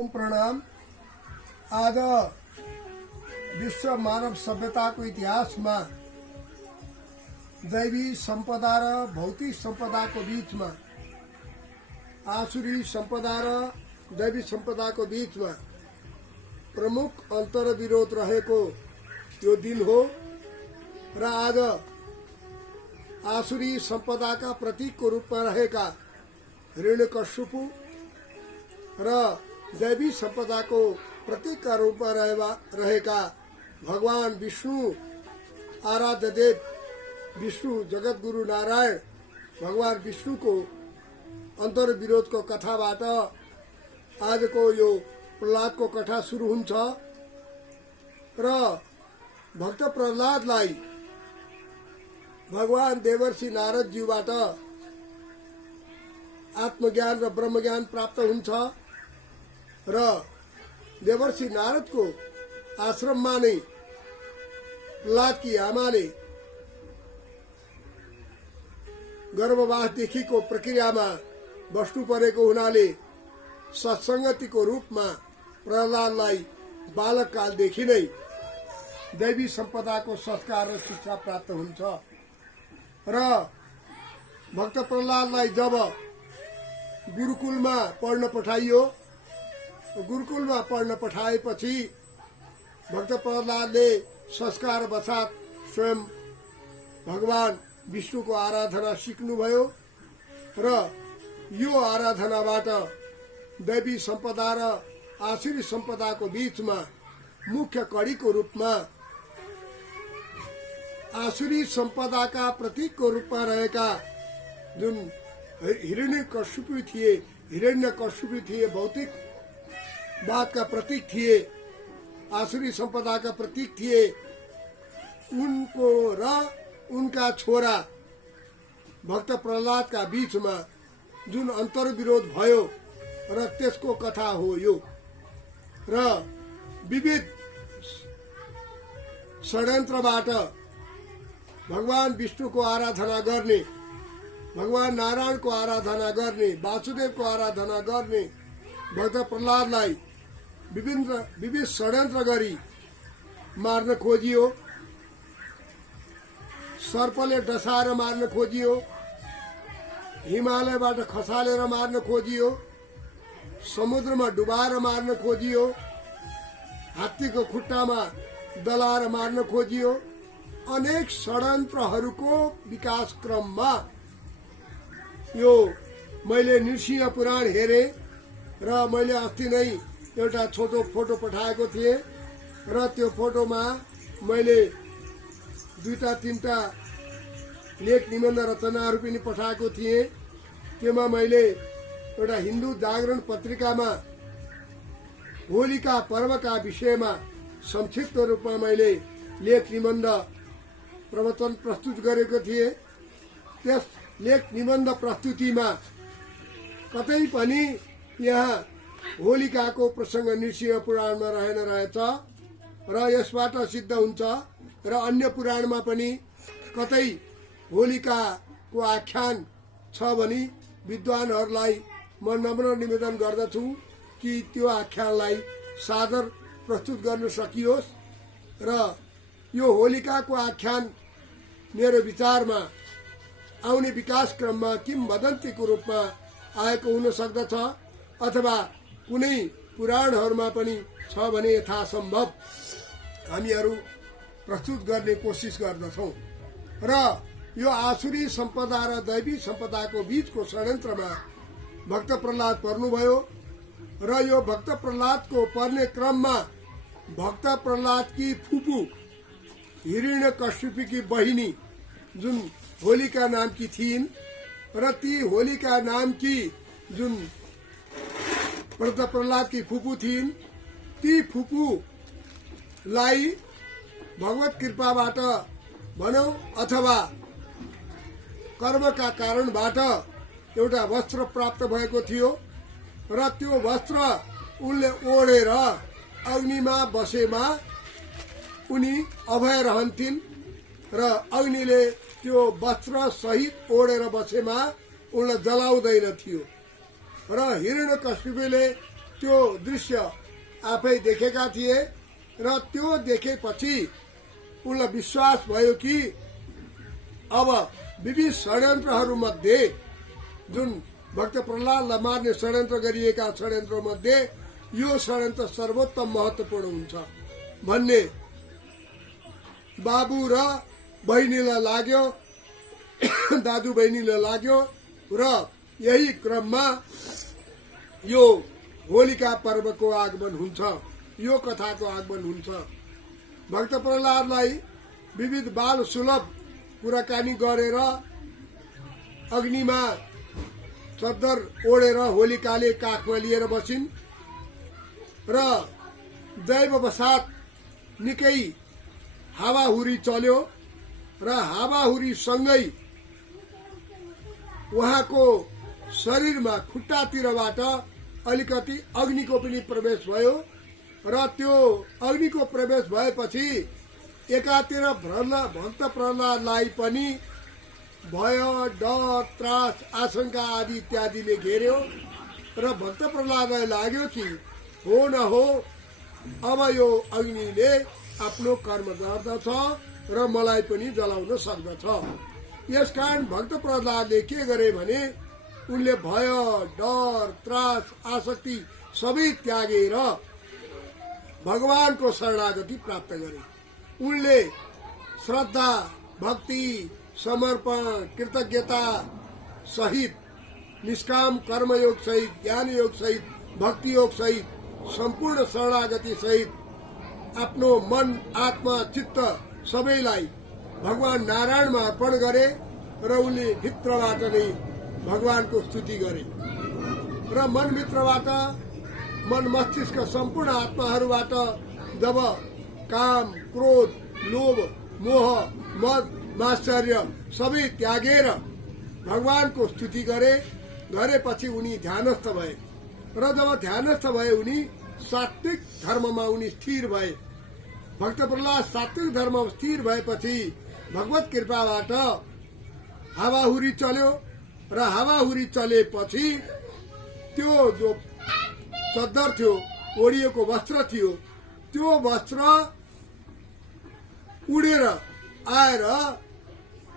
ओम प्रणाम। आज विश्व मानव सभ्यताको इतिहासमा दैवी सम्पदा र भौतिक सम्पदाको बीचमा, आसुरी सम्पदा र दैवी सम्पदाको बीचमा प्रमुख अन्तर्विरोध रहेको यो दिन हो र आज आसुरी सम्पदाका प्रतीकको रूपमा रहेका हिरण्यकश्यपु र दैवी सम्पदाको प्रतीकका रूपमा रहेका भगवान विष्णु, आराध्य देव विष्णु, जगतगुरु नारायण भगवान विष्णुको अन्तर्विरोधको कथाबाट आजको यो प्रहलादको कथा सुरु हुन्छ र भक्त प्रहलादलाई भगवान देवर्षि नारदज्यूबाट आत्मज्ञान र ब्रह्मज्ञान प्राप्त हुन्छ र देवर्षि नारदको आश्रममा नै प्रहलादकी आमाले गर्भवासदेखिको प्रक्रियामा बस्नु परेको हुनाले सत्सङ्गतिको रूपमा प्रहलादलाई बालककालदेखि नै दैवी सम्पदाको संस्कार र शिक्षा प्राप्त हुन्छ र भक्त प्रहलादलाई जब गुरुकुलमा पढ्न पठाइयो, गुरुकुलमा पढ्न पठाएपछि भक्त प्रहलादले संस्कार बसात स्वयं भगवान विष्णुको आराधना सिक्नुभयो र यो आराधनाबाट दैवी सम्पदा र आसुरी सम्पदाको बीचमा मुख्य कड़ीको रूपमा आसुरी सम्पदाका प्रतीकको रूपमा रहेका जुन हिरण्यकश्यपु थिए, भौतिक बातका प्रतीक थिए, आसुरी सम्पदाका प्रतीक थिए, उनको र उनका छोरा भक्त प्रहलादका बीचमा जुन अन्तर्विरोध भयो र त्यसको कथा हो यो र विविध षड्यन्त्रबाट भगवान विष्णुको आराधना गर्ने, भगवान नारायणको आराधना गर्ने, वासुदेवको आराधना गर्ने भक्त प्रहलादलाई विविध षड्यन्त्र गरी मार्न खोजियो। सर्पले डसाएर मार्न खोजियो, हिमालयबाट खसालेर मार्न खोजियो, समुद्रमा डुबाएर मार्न खोजियो, हात्तीको खुट्टामा दलाएर मार्न खोजियो। अनेक षड्यन्त्रहरूको विकास क्रममा यो मैले नृसिंह पुराण हेरे र मैले अस्ति नै एउटा छोटो फोटो पठाएको थिएँ र त्यो फोटोमा मैले दुईटा तीनटा लेख निबन्ध रचनाहरू पनि पठाएको थिएँ। त्यसमा मैले एउटा हिन्दू जागरण पत्रिकामा होलीका पर्वका विषयमा संक्षिप्त रूपमा मैले लेख निबन्ध प्रवचन प्रस्तुत गरेको थिएँ। त्यस लेख निबन्ध प्रस्तुतिमा कतै पनि यहाँ होलिकाको प्रसङ्ग नृसिंह पुराणमा रहेछ र यसबाट सिद्ध हुन्छ र अन्य पुराणमा पनि कतै होलिकाको आख्यान छ भने विद्वानहरूलाई म नम्र निवेदन गर्दछु कि त्यो आख्यानलाई सादर प्रस्तुत गर्न सकियोस् र यो होलिकाको आख्यान मेरो विचारमा आउने विकास क्रममा किंवदन्तीको रूपमा आएको हुन सक्दछ अथवा कुनै पुराणहरूमा पनि छ भने यथासम्भव हामीहरू प्रस्तुत गर्ने कोसिस गर्दछौँ र यो आसुरी सम्पदा र दैवी सम्पदाको बीचको षड्यन्त्रमा भक्त प्रहलाद पर्नुभयो र यो भक्त प्रहलादको पर्ने क्रममा भक्त प्रहलादकी फुपू हिरण्यकश्यपकी बहिनी जुन होलिका नामकी थिइन् र ती होलिका नामकी जुन भक्त प्रहलादकी फुपू थिइन्, ती फुपूलाई भगवत कृपाबाट भनौं अथवा कर्मका कारणबाट एउटा वस्त्र प्राप्त भएको थियो र त्यो वस्त्र उनले ओढेर अग्निमा बसेमा उनी अभय रहन्थिन् र अग्निले त्यो वस्त्र सहित ओढेर बसेमा उनलाई जलाउँदैन थियो र हिरण्यकश्यपले त्यो दृश्य आफै देखेका थिए र त्यो देखेपछि उनलाई विश्वास भयो कि अब विविध षड्यन्त्रहरूमध्ये जुन भक्त प्रहलादलाई मार्ने षड्यन्त्र गरिएका षड्यन्त्रमध्ये यो षड्यन्त्र सर्वोत्तम महत्त्वपूर्ण हुन्छ भन्ने बाबु र बहिनीलाई लाग्यो, दाजु बहिनीलाई लाग्यो र यही क्रममा यो होलिका पर्वको आगमन हुन्छ, यो कथाको आगमन हुन्छ। भक्त प्रहलादलाई विविध बाल सुलभ कुराकानी गरेर अग्निमा चद्दर ओढेर होलिकाले काखमा लिएर बसिन् र दैववशात निकै हावाहुरी चल्यो र हावाहुरी सँगै उहाँको शरीरमा खुट्टातिरबाट अलिकति अग्निको पनि प्रवेश भयो र त्यो अग्निको प्रवेश भएपछि एकातिर भक्त प्रहलादलाई पनि भय, डर, त्रास, आशंका आदि इत्यादिले घेर्यो र भक्त प्रहलादलाई लाग्यो कि हो न हो अब यो अग्निले आफ्नो कर्म गर्दछ र मलाई पनि जलाउन सक्दछ। यसकारण भक्त प्रहलादले के गरे भने उनले भय, डर, त्रास, आसक्ति सबै त्यागेर भगवानको शरणागति प्राप्त गरे। उनले श्रद्धा, भक्ति, समर्पण, कृतज्ञता सहित, निष्काम कर्मयोग सहित, ज्ञान योग सहित, भक्ति योग सहित, सम्पूर्ण शरणागति सहित आफ्नो मन, आत्मा, चित्त सबैलाई भगवान नारायणमा अर्पण गरे र उनले भित्रबाट नै भगवानको स्तुति गरे र मनभित्रबाट, मन मस्तिष्क सम्पूर्ण आत्माहरूबाट जब काम, क्रोध, लोभ, मोह, मद, मात्सर्य सबै त्यागेर भगवानको स्तुति गरेपछि उनी ध्यानस्थ भए र जब ध्यानस्थ भए उनी सात्विक धर्ममा उनी स्थिर भए। भक्त प्रहलाद सात्विक धर्ममा स्थिर भएपछि भगवत कृपाबाट हावाहुरी चल्यो र हावाहुरी चलेपछि त्यो जो चद्दर थियो, ओढिएको वस्त्र थियो, त्यो वस्त्र उडेर आएर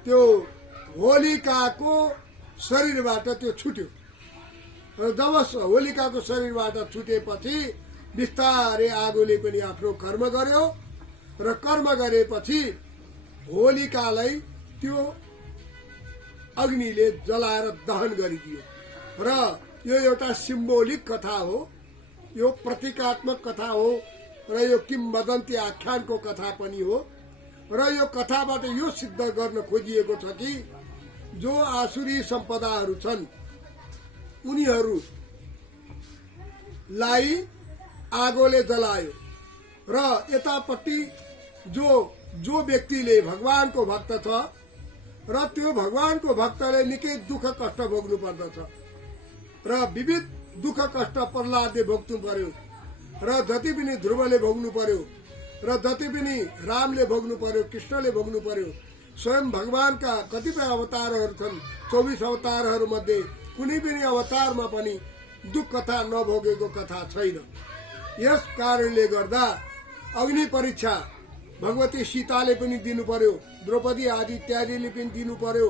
त्यो होलिकाको शरीरबाट त्यो छुट्यो र जब होलिकाको शरीरबाट छुटेपछि बिस्तारै आगोले पनि आफ्नो कर्म गर्यो र कर्म गरेपछि होलिकालाई त्यो अग्निले जलाएर दहन गरिदियो र यो एउटा सिम्बोलिक कथा हो, यो प्रतीकात्मक कथा हो र यो किंवदन्ती आख्यानको कथा पनि हो र यो कथाबाट यो सिद्ध गर्न खोजिएको छ कि जो आसुरी सम्पदाहरू छन् उनीहरूलाई आगोले जलायो र यतापट्टि जो व्यक्तिले भगवानको भक्त छ र त्यो भगवानको भक्तले निकै दुःख कष्ट भोग्नु पर्दछ र विविध दुःख कष्ट प्रहलादले भोग्नु पर्यो र जति पनि ध्रुवले भोग्नु पर्यो र जति पनि रामले भोग्नु पर्यो, कृष्णले भोग्नु पर्यो। स्वयं भगवानका कतिपय अवतारहरू छन्, 24 अवतारहरू मध्ये कुनै पनि अवतारमा पनि दुःख कथा नभोगेको कथा छैन। यस कारणले गर्दा अग्नि परीक्षा भगवती सीताले पनि दिनु पर्यो, द्रौपदी आदि इत्यादिले पनि दिनु पर्यो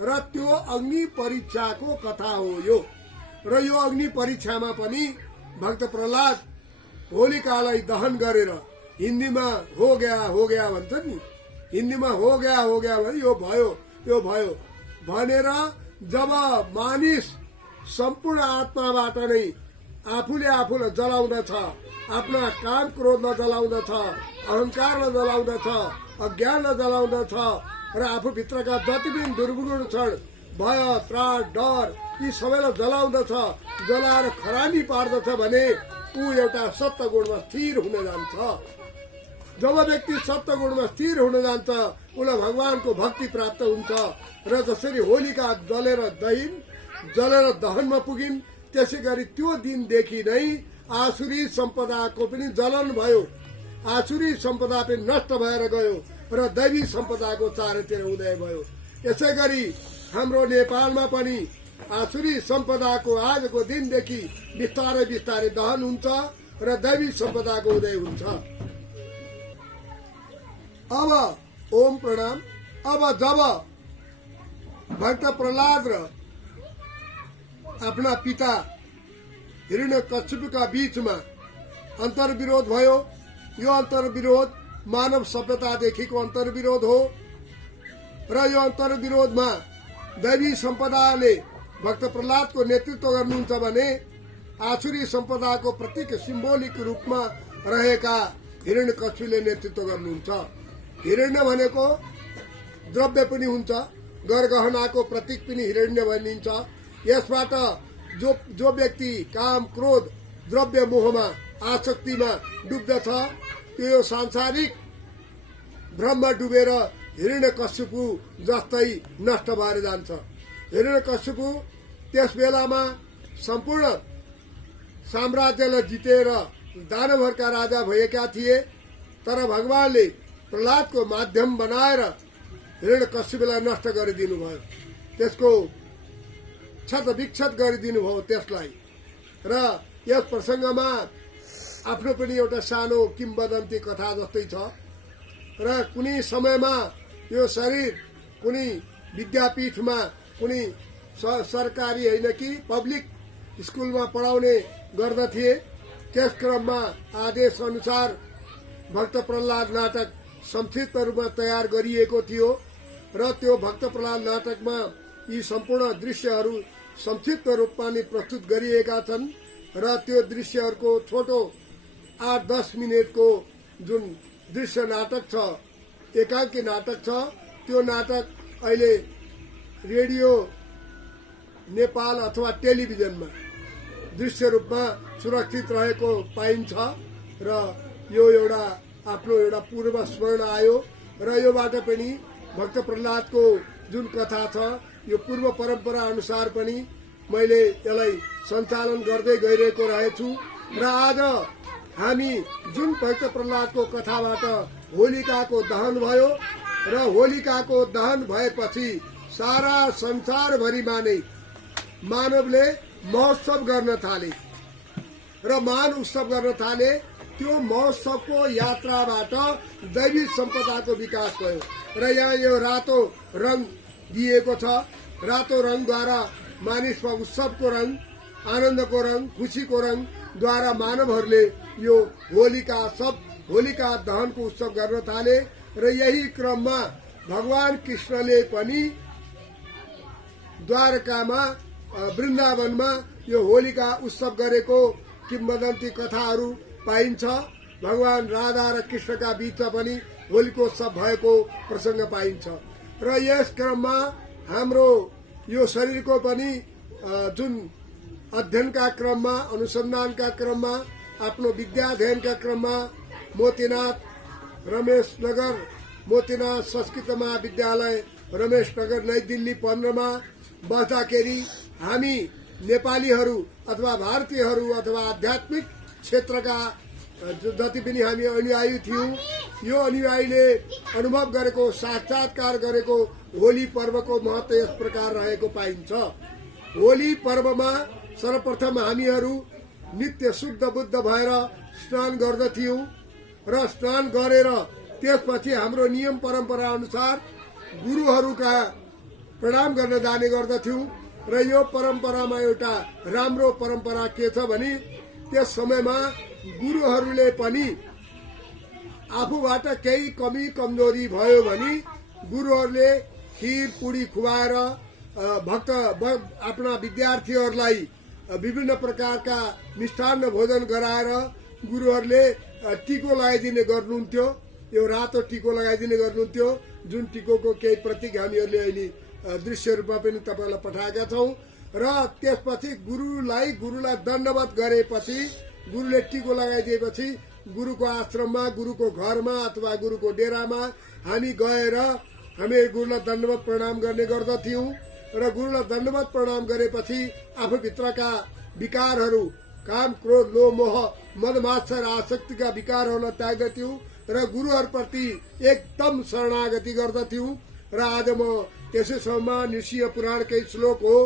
र त्यो अग्नि परीक्षाको कथा हो यो। र यो अग्नि परीक्षामा पनि भक्त प्रहलाद होलिकालाई दहन गरेर, हिन्दीमा हो गया भन्छ नि, हिन्दीमा हो गया भने यो भयो भनेर जब मानिस सम्पूर्ण आत्माबाट नै आफूलाई जलाउँदछ, आफ्ना काम क्रोधलाई जलाउँदछ, अहंकारलाई जलाउँदछ, अज्ञानलाई जलाउँदछ र आफूभित्रका जति पनि दुर्गुण छन्, भय, त्रास, डर, यी सबैलाई जलाउँदछ, जलाएर खरानी पार्दछ भने ऊ एउटा सत्य गुणमा स्थिर हुन जान्छ। जब व्यक्ति सत्य गुणमा स्थिर हुन जान्छ उसलाई भगवानको भक्ति प्राप्त हुन्छ र जसरी होलिका जलेर दहनमा पुगिन् त्यसै गरी त्यो दिनदेखि नै आसुरी सम्पदाको पनि जलन भयो, आसुरी सम्पदा पनि नष्ट भएर गयो र दैवी सम्पदाको चारैतिर उदय भयो। यसै गरी हाम्रो नेपालमा पनि आसुरी सम्पदाको आजको दिनदेखि बिस्तारै बिस्तारै दहन हुन्छ र दैवी सम्पदाको उदय हुन्छ। अब ओम प्रणाम। अब जब भक्त प्रहलाद र आफ्ना पिता हिरण्यकश्यपका बीचमा अन्तर्विरोध भयो। यो अन्तर्विरोध मानव सभ्यतादेखिको अन्तर्विरोध हो र यो अन्तर्विरोधमा दैवी सम्पदाले भक्त प्रहलादको नेतृत्व गर्नुहुन्छ भने आसुरी सम्पदाको प्रतीक सिम्बोलिक रूपमा रहेका हिरण्यकश्यपले नेतृत्व गर्नुहुन्छ। हिरण्य भनेको द्रव्य पनि हुन्छ, गरगहनाको प्रतीक पनि हिरण्य भनिन्छ। यसबाट जो व्यक्ति काम, क्रोध, द्रव्य मोहमा, आसक्तिमा डुब्दछ त्यो सांसारिक भ्रममा डुबेर हिरण्यकश्यपु जस्तै नष्ट भएर जान्छ। हिरण्यकश्यपु त्यस बेलामा सम्पूर्ण साम्राज्यलाई जितेर दानवहरूका राजा भएका थिए, तर भगवानले प्रहलादको माध्यम बनाएर हिरण्यकश्यपलाई नष्ट गरिदिनु भयो। त्यसको क्षत गरिदिनु भयो त्यसलाई। र यस प्रसङ्गमा आफ्नो पनि एउटा सानो किम्बदन्ती कथा जस्तै छ। र कुनै समयमा यो शरीर कुनै विद्यापीठमा कुनै सरकारी होइन कि पब्लिक स्कुलमा पढाउने गर्दथे। त्यस क्रममा आदेश अनुसार भक्त प्रहलाद नाटक संक्षिप्त रूपमा तयार गरिएको थियो र त्यो भक्त प्रहलाद नाटकमा यी सम्पूर्ण दृश्यहरू संक्षिप्त रूपमा नै प्रस्तुत गरिएका छन् र त्यो दृश्यहरूको छोटो 8-10 मिनटको जुन दृश्य नाटक छ, एकाङ्की नाटक छ, त्यो नाटक अहिले रेडियो नेपाल अथवा टेलिभिजनमा दृश्य रूपमा सुरक्षित रहेको पाइन्छ र यो एउटा आफ्नो एउटा पूर्व स्मरण आयो र योबाट पनि भक्त प्रहलादको जुन कथा छ यो पूर्व परम्परा अनुसार पनि मैले यसलाई सञ्चालन गर्दै गइरहेको रहेछु। र आज हामी जुन भक्त प्रहलादको कथाबाट होलिकाको दहन भयो र होलिकाको दहन भएपछि सारा संसारभरिमा नै मानवले महोत्सव गर्न थाले र महान उत्सव गर्न थाले। त्यो महोत्सवको यात्राबाट दैवी सम्पदाको विकास भयो र यहाँ यो रातो रङ दिएको छ। रातो रङद्वारा मानिसमा उत्सवको रङ, आनन्दको रङ, खुसीको रङद्वारा मानवहरूले यो होलिका दहनको उत्सव गर्न थाले र यही क्रममा भगवान कृष्णले पनि द्वारकामा वृन्दावनमा यो होलिका उत्सव गरेको किम्बदन्ती कथाहरू पाइन्छ। भगवान राधा र कृष्णका बीचमा पनि होलिकोत्सव भएको प्रसङ्ग पाइन्छ र यस क्रममा हाम्रो यो शरीरको पनि जुन अध्ययनका क्रममा, अनुसन्धानका क्रममा, आफ्नो विद्याध्ययनका क्रममा मोतीनाथ संस्कृत महाविद्यालय रमेशनगर नई दिल्ली 15 मा बस्दाखेरि हामी नेपालीहरू अथवा भारतीयहरू अथवा आध्यात्मिक क्षेत्रका जति पनि हामी अनुयायी थियौं, यो अनुयायीले अनुभव गरेको, साक्षात्कार गरेको होली पर्वको महत्व यस प्रकार रहेको पाइन्छ। होली पर्वमा सर्वप्रथम हामीहरू नित्य शुद्ध बुद्ध भएर स्नान गर्दथ्यौं र स्नान गरेर त्यसपछि हाम्रो नियम परम्परा अनुसार गुरुहरूका प्रणाम गर्न जाने गर्दथ्यौं र यो परम्परामा एउटा राम्रो परम्परा के छ भने त्यस समयमा गुरुहरूले पनि आफूबाट केही कमी कमजोरी भयो भने गुरुहरूले खीर पुडी खुवाएर आफ्ना विद्यार्थीहरूलाई विभिन्न प्रकारका मिष्टान्न भोजन गराएर गुरुहरूले टिको लगाइदिने गर्नुहुन्थ्यो। यो रातो टिको लगाइदिने गर्नुहुन्थ्यो, जुन टिकोको केही प्रतीक हामीहरूले अहिले दृश्य रूपमा पनि तपाईलाई पठाएका छौं। र त्यसपछि गुरुलाई दण्डवत गरेपछि, गुरुले टिको लगाइदिएपछि गुरुको आश्रममा, गुरुको घरमा अथवा गुरुको डेरामा हामी गएर हामी गुरुलाई दण्डवत प्रणाम गर्ने गर्दथ्यौं र गुरुलाई दण्डवत प्रणाम गरेपछि आफूभित्रका विकारहरू, काम, क्रोध, लोभ, मोह, मद, मात्सर्य, आसक्तिका विकारहरूलाई त्याग्दथ्यौं र गुरुहरूप्रति एकदम शरणागति गर्दथ्यौं। र आज म त्यसै समयमा नृसिंह पुराणकै श्लोक हो,